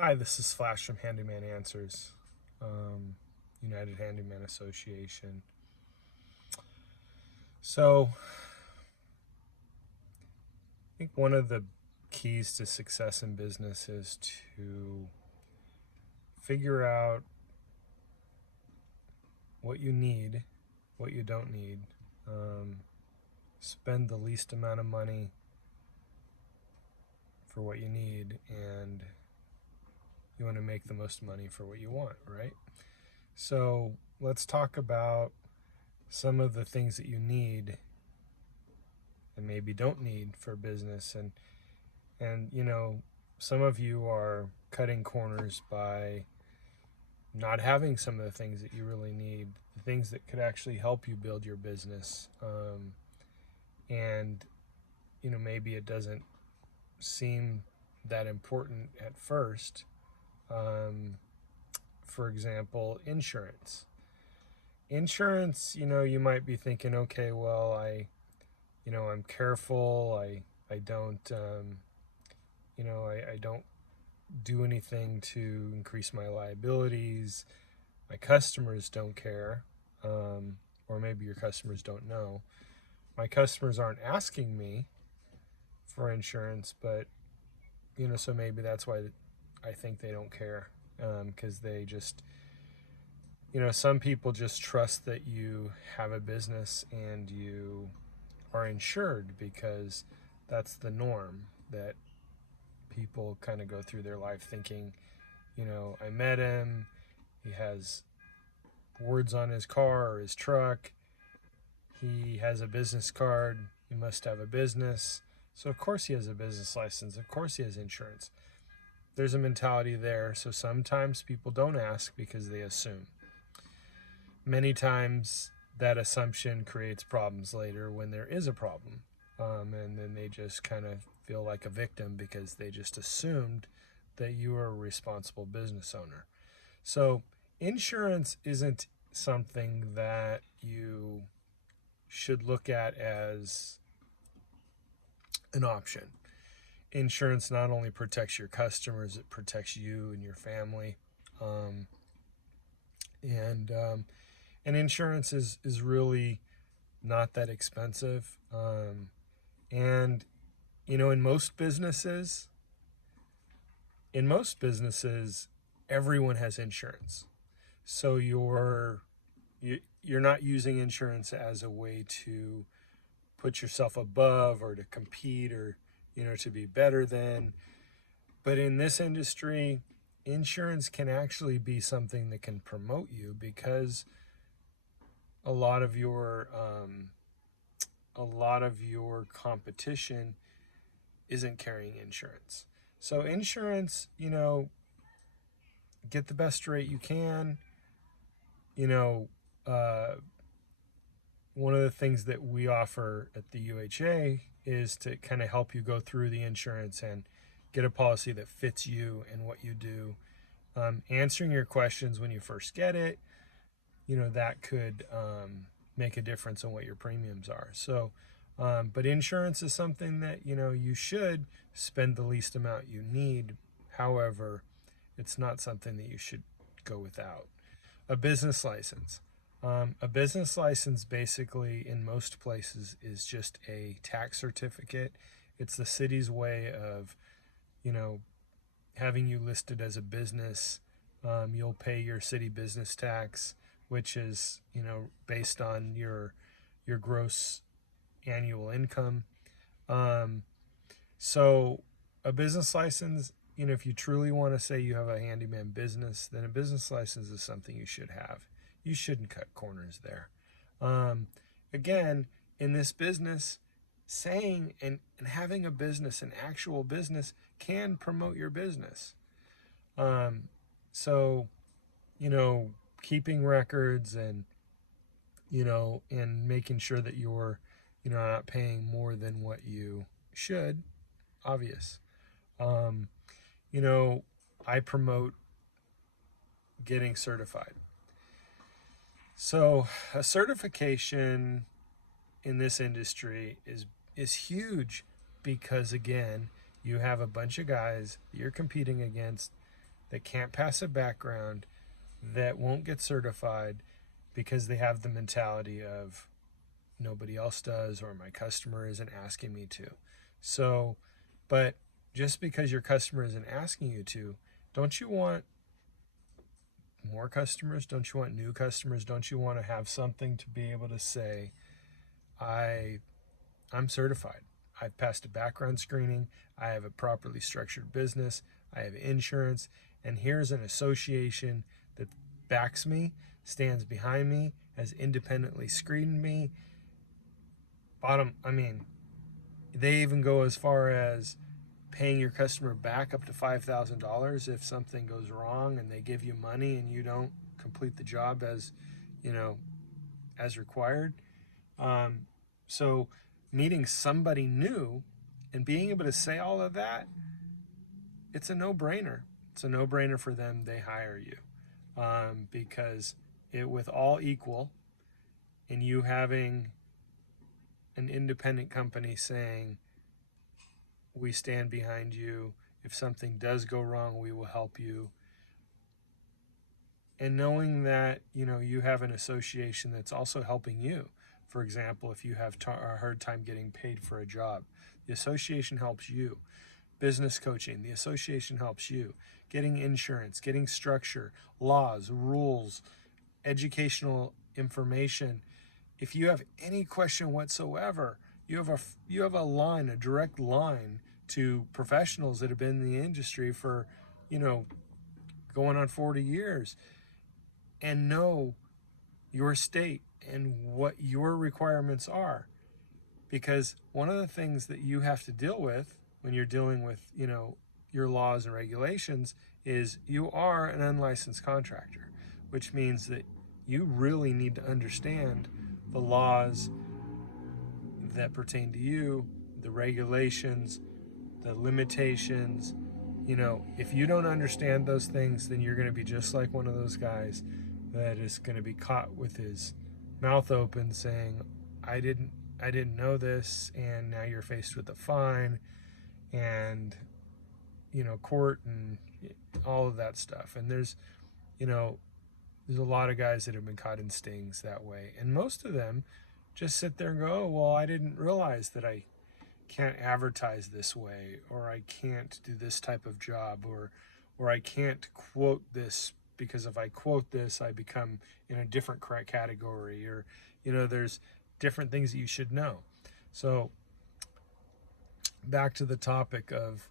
Hi, this is Flash from Handyman Answers, United Handyman Association. So, I think one of the keys to success in business is to figure out what you need, what you don't need, spend the least amount of money for what you need, and you want to make the most money for what you want, right? So, let's talk about some of the things that you need and maybe don't need for business. And some of you are cutting corners by not having some of the things that you really need, the things that could actually help you build your business. And maybe it doesn't seem that important at first. For example, insurance. You might be thinking, okay, well, I'm careful. I don't, I don't do anything to increase my liabilities. My customers don't care, or maybe your customers don't know. My customers aren't asking me for insurance, but so maybe that's why I think they don't care, because they just, some people just trust that you have a business and you are insured because that's the norm, that people kind of go through their life thinking, I met him, he has words on his car or his truck, he has a business card, he must have a business, so of course he has a business license, of course he has insurance. There's a mentality there, so sometimes people don't ask because they assume. Many times that assumption creates problems later when there is a problem. And then they just kind of feel like a victim because they just assumed that you are a responsible business owner. So insurance isn't something that you should look at as an option. Insurance not only protects your customers, it protects you and your family. And insurance is really not that expensive. And in most businesses, everyone has insurance. So you're not using insurance as a way to put yourself above or to compete or to be better than. But in this industry, insurance can actually be something that can promote you, because a lot of your competition isn't carrying insurance. So insurance, get the best rate you can. One of the things that we offer at the UHA is to kind of help you go through the insurance and get a policy that fits you and what you do. Answering your questions when you first get it, that could make a difference in what your premiums are. So, but insurance is something that, you should spend the least amount you need. However, it's not something that you should go without. A business license. A business license basically in most places is just a tax certificate. It's the city's way of, having you listed as a business. You'll pay your city business tax, which is, based on your gross annual income. So a business license, if you truly want to say you have a handyman business, then a business license is something you should have. You shouldn't cut corners there. Again, in this business, saying and having a business, an actual business, can promote your business. So, keeping records and, and making sure that you're, not paying more than what you should, obvious. I promote getting certified. So a certification in this industry is huge, because again, you have a bunch of guys that you're competing against that can't pass a background, that won't get certified because they have the mentality of nobody else does, or my customer isn't asking me to. So, but just because your customer isn't asking you to, don't you want more customers? Don't you want new customers? Don't you want to have something to be able to say, I'm certified. I've passed a background screening. I have a properly structured business. I have insurance. And here's an association that backs me, stands behind me, has independently screened me. They even go as far as paying your customer back up to $5,000 if something goes wrong and they give you money and you don't complete the job as, as required. So meeting somebody new and being able to say all of that, it's a no-brainer. It's a no-brainer for them. They hire you because with all equal, and you having an independent company saying, we stand behind you. If something does go wrong, we will help you. And knowing that, you have an association that's also helping you. For example, if you have a hard time getting paid for a job, the association helps you. Business coaching, the association helps you. Getting insurance, getting structure, laws, rules, educational information. If you have any question whatsoever, you have a direct line to professionals that have been in the industry for, going on 40 years and know your state and what your requirements are. Because one of the things that you have to deal with when you're dealing with, your laws and regulations is you are an unlicensed contractor, which means that you really need to understand the laws that pertain to you, the regulations, the limitations. If you don't understand those things, then you're going to be just like one of those guys that is going to be caught with his mouth open saying, I didn't know this, and now you're faced with a fine and court and all of that stuff. And there's a lot of guys that have been caught in stings that way, and most of them just sit there and go, oh, well, I didn't realize that I can't advertise this way, or I can't do this type of job, or I can't quote this because if I quote this, I become in a different category, or there's different things that you should know. So back to the topic of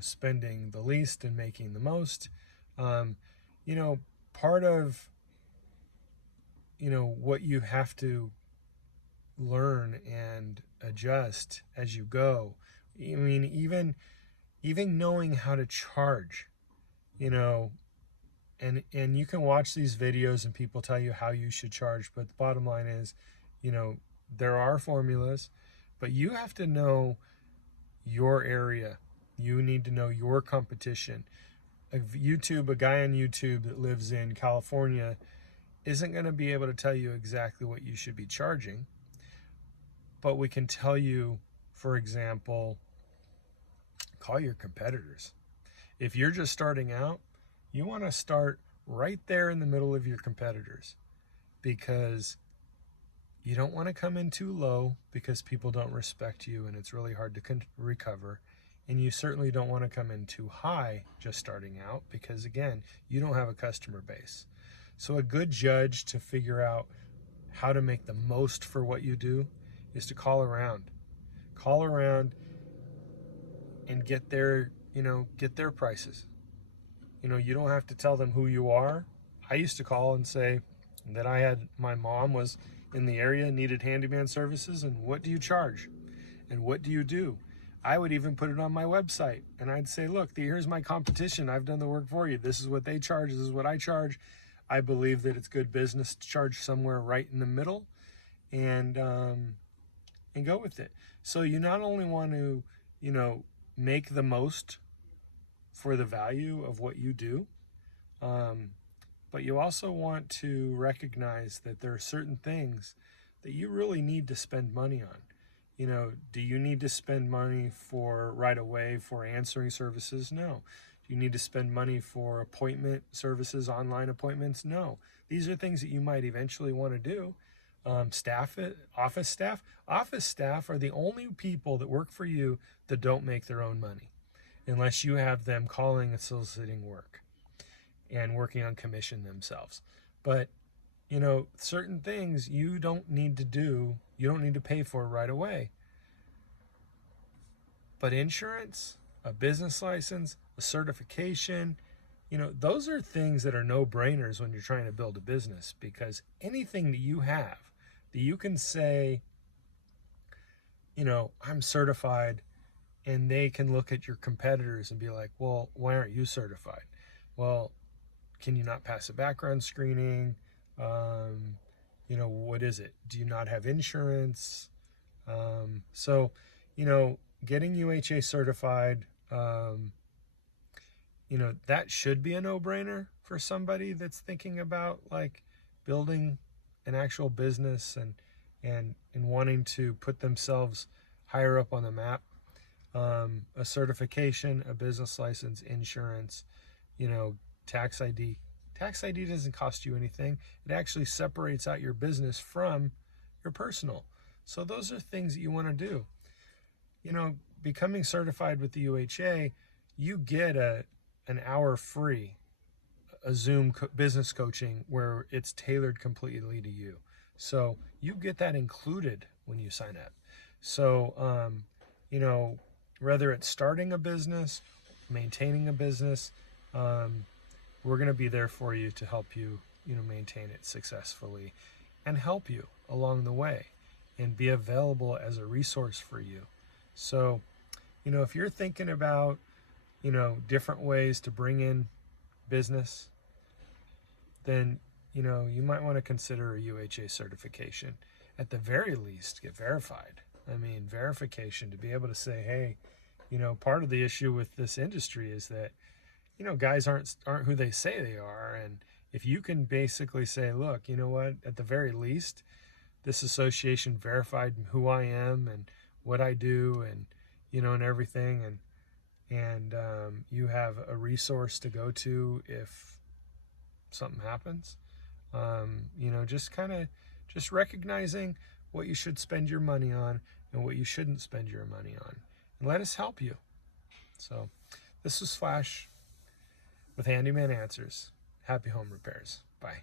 spending the least and making the most. Part of what you have to learn and adjust as you go. Even knowing how to charge, and you can watch these videos and people tell you how you should charge, but the bottom line is, there are formulas, but you have to know your area. You need to know your competition. A guy on YouTube that lives in California isn't going to be able to tell you exactly what you should be charging, but we can tell you, for example, call your competitors. If you're just starting out, you want to start right there in the middle of your competitors, because you don't want to come in too low because people don't respect you and it's really hard to recover. And you certainly don't want to come in too high just starting out because, again, you don't have a customer base. So a good judge to figure out how to make the most for what you do is to call around. Call around and get their prices. You don't have to tell them who you are. I used to call and say that my mom was in the area, needed handyman services, and what do you charge? And what do you do? I would even put it on my website, and I'd say, look, here's my competition. I've done the work for you. This is what they charge. This is what I charge. I believe that it's good business to charge somewhere right in the middle, and go with it. So you not only want to, make the most for the value of what you do, but you also want to recognize that there are certain things that you really need to spend money on. Do you need to spend money for right away for answering services? No. Do you need to spend money for appointment services, online appointments? No. These are things that you might eventually want to do. Office staff are the only people that work for you that don't make their own money, unless you have them calling and soliciting work and working on commission themselves. But certain things you don't need to do, you don't need to pay for right away. But insurance, a business license, a certification, those are things that are no-brainers when you're trying to build a business, because anything that you have that you can say, I'm certified, and they can look at your competitors and be like, well, why aren't you certified? Well, can you not pass a background screening? What is it? Do you not have insurance? So, getting UHA certified, that should be a no-brainer for somebody that's thinking about like building an actual business and wanting to put themselves higher up on the map. A certification, a business license, insurance, tax ID. Tax ID doesn't cost you anything. It actually separates out your business from your personal. So those are things that you want to do. Becoming certified with the UHA, you get an hour free, a Zoom business coaching where it's tailored completely to you. So you get that included when you sign up. So, whether it's starting a business, maintaining a business, we're going to be there for you to help you, maintain it successfully and help you along the way and be available as a resource for you. So, if you're thinking about, different ways to bring in business, then, you might want to consider a UHA certification. At the very least, get verified. Verification to be able to say, hey, part of the issue with this industry is that, guys aren't who they say they are. And if you can basically say, look, you know what, at the very least, this association verified who I am and what I do and, and everything. And you have a resource to go to if something happens. Just recognizing what you should spend your money on and what you shouldn't spend your money on. And let us help you. So this was Flash with Handyman Answers. Happy home repairs. Bye.